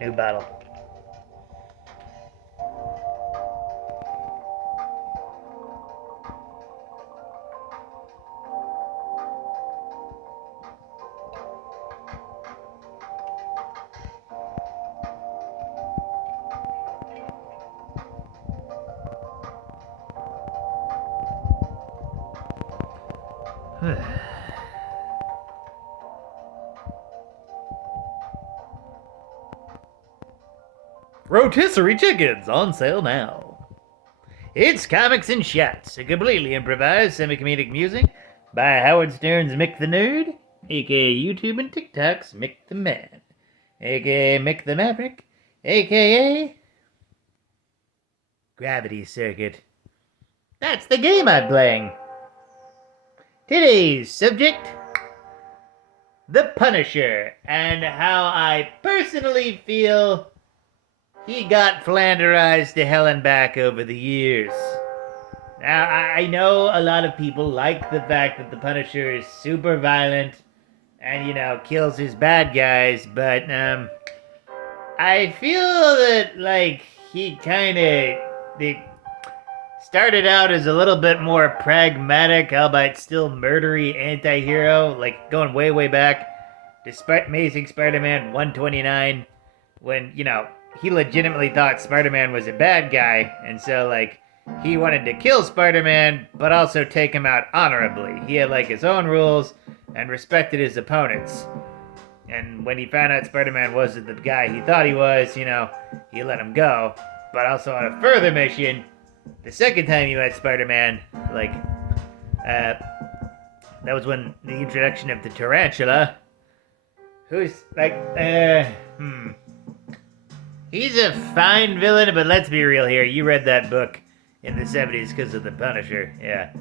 New bottle. Rotisserie chickens on sale now. It's Comics and Shots, a completely improvised semi-comedic music by Howard Stern's Mick the Nerd, aka YouTube and TikTok's Mick the Man, aka Mick the Maverick, aka Gravity Circuit. That's the game I'm playing. Today's subject: The Punisher, and how I personally feel he got flanderized to hell and back over the years. Now, I know a lot of people like the fact that the Punisher is super violent and, kills his bad guys, but, I feel that, he kind of started out as a little bit more pragmatic, albeit still murdery anti-hero, going way, way back to Amazing Spider-Man 129, when, he legitimately thought Spider-Man was a bad guy, and so, he wanted to kill Spider-Man, but also take him out honorably. He had, his own rules and respected his opponents. And when he found out Spider-Man wasn't the guy he thought he was, he let him go. But also on a further mission, the second time he met Spider-Man, that was when the introduction of the tarantula, who's, he's a fine villain, but let's be real here. You read that book in the 70s because of the Punisher. Yeah.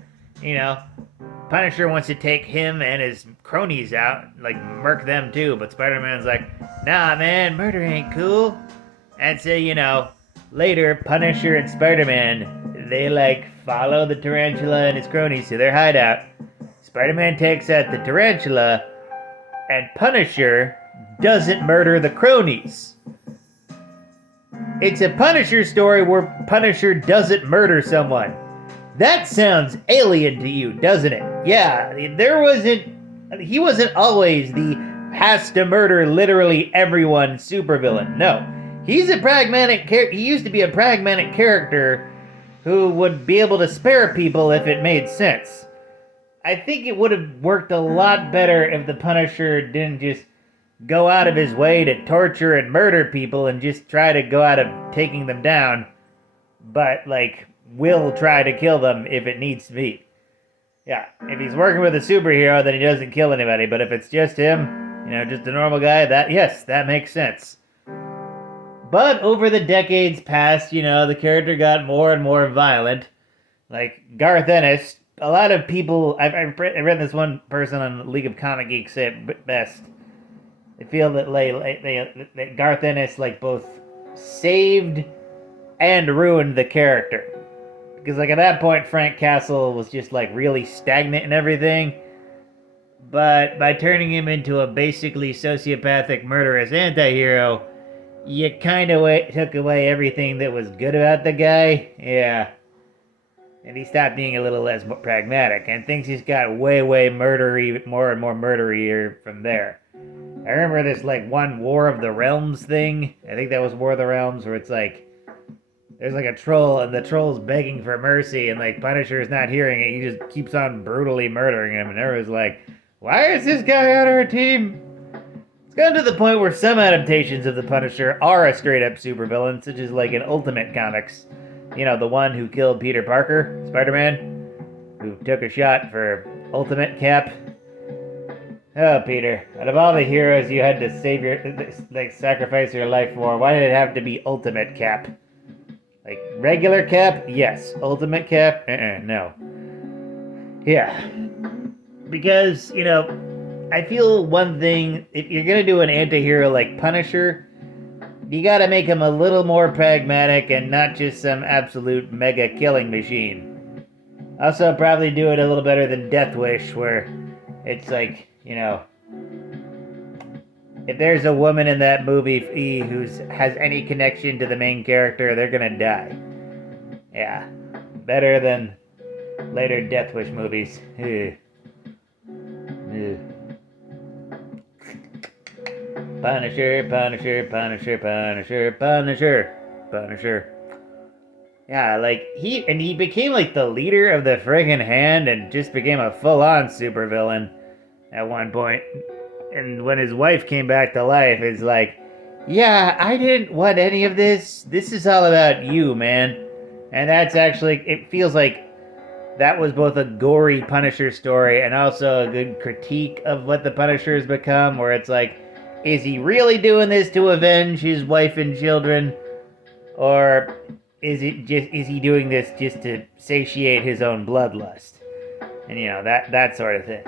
Punisher wants to take him and his cronies out, murk them too, but Spider-Man's like, nah, man, murder ain't cool. And so, later, Punisher and Spider-Man, they, follow the tarantula and his cronies to their hideout. Spider-Man takes out the tarantula, and Punisher doesn't murder the cronies. It's a Punisher story where Punisher doesn't murder someone. That sounds alien to you, doesn't it? Yeah, he wasn't always the has to murder literally everyone supervillain. No, he used to be a pragmatic character who would be able to spare people if it made sense. I think it would have worked a lot better if the Punisher didn't just go out of his way to torture and murder people and just try to go out of taking them down, but, will try to kill them if it needs to be. Yeah, if he's working with a superhero, then he doesn't kill anybody, but if it's just him, just a normal guy, that makes sense. But over the decades past, the character got more and more violent. Garth Ennis, a lot of people, I read this one person on League of Comic Geeks say it best. They feel that that Garth Ennis both saved and ruined the character. Because at that point Frank Castle was just really stagnant and everything. But by turning him into a basically sociopathic murderous anti-hero, you kind of took away everything that was good about the guy. Yeah. And he stopped being a little less pragmatic. And things just got way, way murdery, more and more murdery from there. I remember this one War of the Realms thing. I think that was War of the Realms, where it's there's a troll and the troll's begging for mercy and Punisher is not hearing it. He just keeps on brutally murdering him and everyone's like, why is this guy on our team? It's gotten to the point where some adaptations of the Punisher are a straight up supervillain, such as in Ultimate Comics. The one who killed Peter Parker, Spider-Man, who took a shot for Ultimate Cap. Oh, Peter, out of all the heroes you had to sacrifice your life for, why did it have to be Ultimate Cap? Regular Cap? Yes. Ultimate Cap? No. Yeah. Because, I feel one thing, if you're gonna do an anti-hero like Punisher, you gotta make him a little more pragmatic and not just some absolute mega killing machine. Also, probably do it a little better than Death Wish, where it's if there's a woman in that movie who has any connection to the main character, they're gonna die. Yeah, better than later Death Wish movies. Ugh. Ugh. Punisher, Punisher, Punisher, Punisher, Punisher, Punisher. Yeah, like he became like the leader of the friggin' Hand and just became a full-on supervillain at one point. And when his wife came back to life, it's like, yeah, I didn't want any of this. This is all about you, man. And that's actually, it feels like that was both a gory Punisher story and also a good critique of what the Punisher has become, where it's like, is he really doing this to avenge his wife and children? Or is he doing this just to satiate his own bloodlust? And that sort of thing.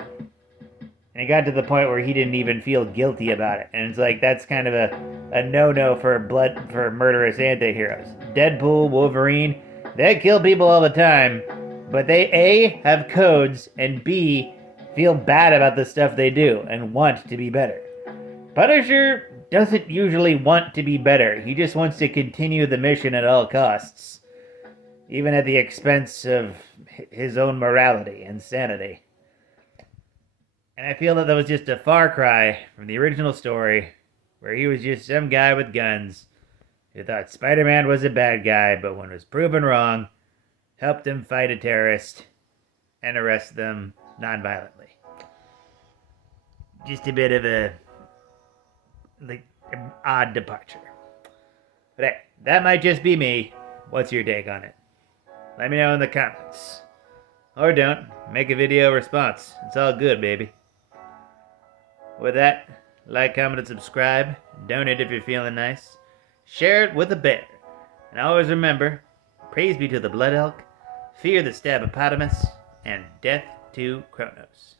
And it got to the point where he didn't even feel guilty about it. And it's like, that's kind of a no-no for murderous anti-heroes. Deadpool, Wolverine, they kill people all the time, but they A, have codes, and B, feel bad about the stuff they do and want to be better. Punisher doesn't usually want to be better. He just wants to continue the mission at all costs, even at the expense of his own morality and sanity. And I feel that was just a far cry from the original story, where he was just some guy with guns who thought Spider-Man was a bad guy, but when was proven wrong, helped him fight a terrorist and arrest them non-violently. Just a bit of an odd departure. But hey, that might just be me. What's your take on it? Let me know in the comments. Or don't. Make a video response. It's all good, baby. With that, like, comment, and subscribe. Donate if you're feeling nice. Share it with a bear. And always remember, praise be to the blood elk, fear the stabopotamus, and death to Kronos.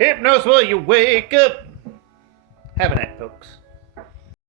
Hypnos, will you wake up?